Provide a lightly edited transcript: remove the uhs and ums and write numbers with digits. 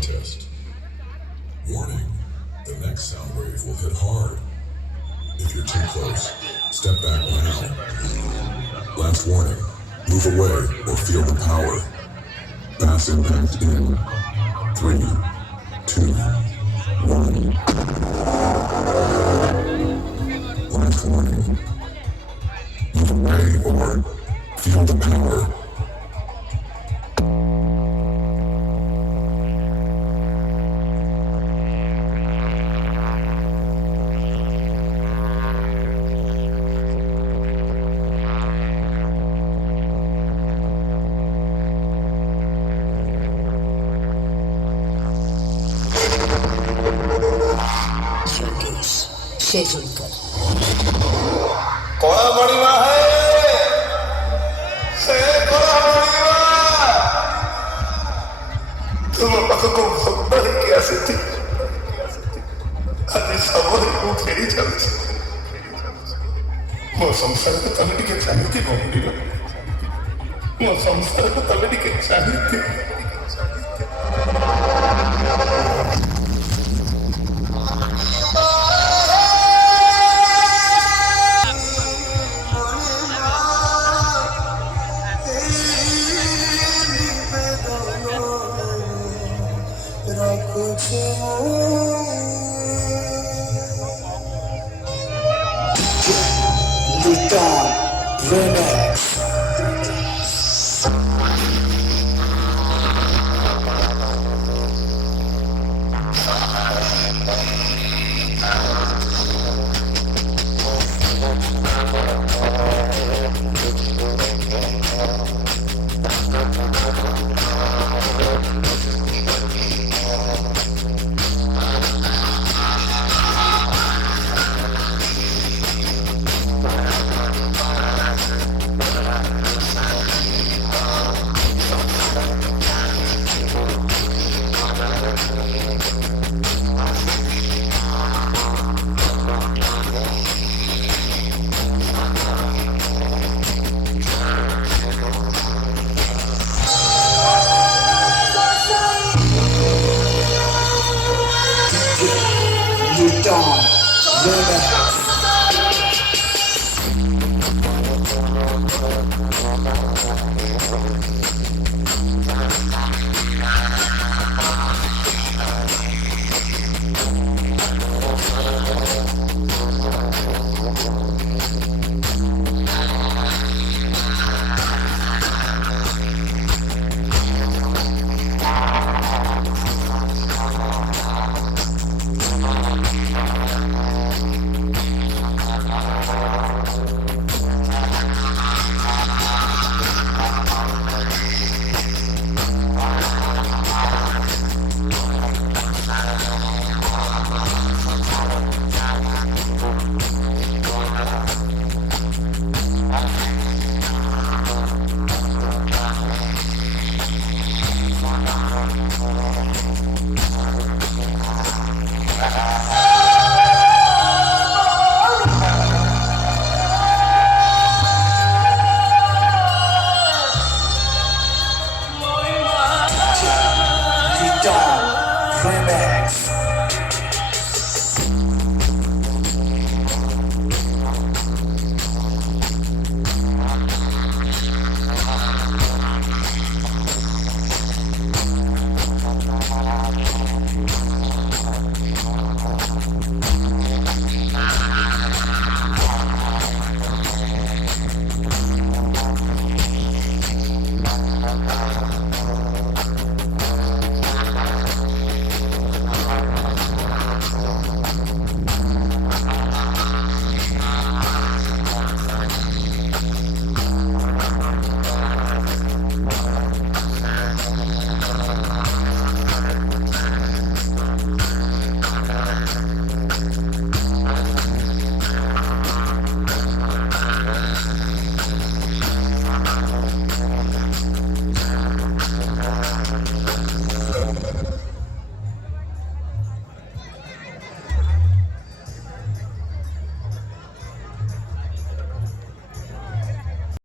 test. Warning, the next sound wave will hit hard. If you're too close, step back now. Last warning, move away or feel the power. Mass impact in 3, 2, 1. Last warning, move away or feel the power. Schedule कर कोड़ा मणिमा है कोड़ा मणिमा तुम पाखକୁ ଭକ୍ତ ହେଇକି ଆସିଥି ଆଜି ସବୁରେ ମୁଁ ଫେରି ଯାଉଛି ମୋ ସଂସାରକୁ ତମେ ଟିକେ ଚାହିଁଥିବ ମୋ ସଂସାରକୁ ତମେ ଟିକେ ଚାହିଁଥିବ